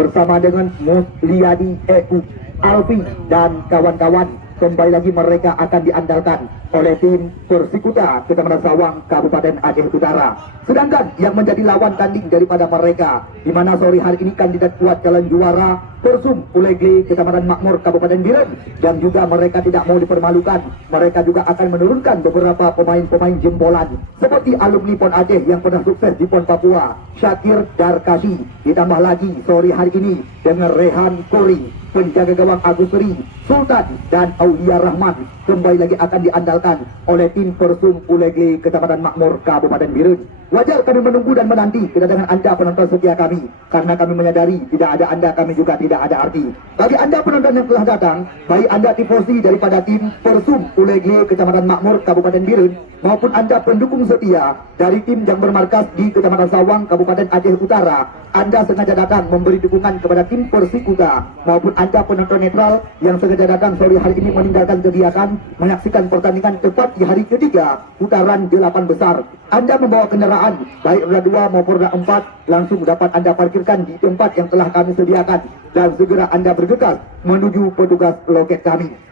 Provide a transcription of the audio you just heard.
bersama dengan Mulyadi EU, Alfi dan kawan-kawan. Kembali lagi mereka akan diandalkan oleh tim Persikuta Kecamatan Sawang, Kabupaten Aceh Utara. Sedangkan yang menjadi lawan tanding daripada mereka, di mana sore hari ini kandidat kuat calon juara Persum Ulegle Kecamatan Makmur Kabupaten Biren, dan juga mereka tidak mau dipermalukan. Mereka juga akan menurunkan beberapa pemain-pemain jempolan seperti alumni PON Aceh yang pernah sukses di PON Papua, Syakir Darkashi. Ditambah lagi sore hari ini dengan Rehan Kori, penjaga gawang Agus Ri, Sultan dan Aulia Rahman kembali lagi akan diandalkan oleh tim Persum Ulegle Kecamatan Makmur Kabupaten Biren. Wajar kami menunggu dan menanti kedatangan Anda penonton setia kami, karena kami menyadari tidak ada Anda kami juga tidak ada arti. Bagi Anda penonton yang telah datang, baik Anda tifosi daripada tim Persum Ulegle Kecamatan Makmur Kabupaten Biren, maupun Anda pendukung setia dari tim yang bermarkas di Kecamatan Sawang Kabupaten Aceh Utara, Anda sengaja datang memberi dukungan kepada tim Persikuta, maupun Anda penonton netral yang sengaja datang sore hari ini meninggalkan kegiatan menyaksikan pertandingan tepat di hari ketiga putaran 8 besar. Anda membawa kendaraan baik roda 2 maupun roda 4, langsung dapat Anda parkirkan di tempat yang telah kami sediakan, dan segera Anda bergegas menuju petugas loket kami.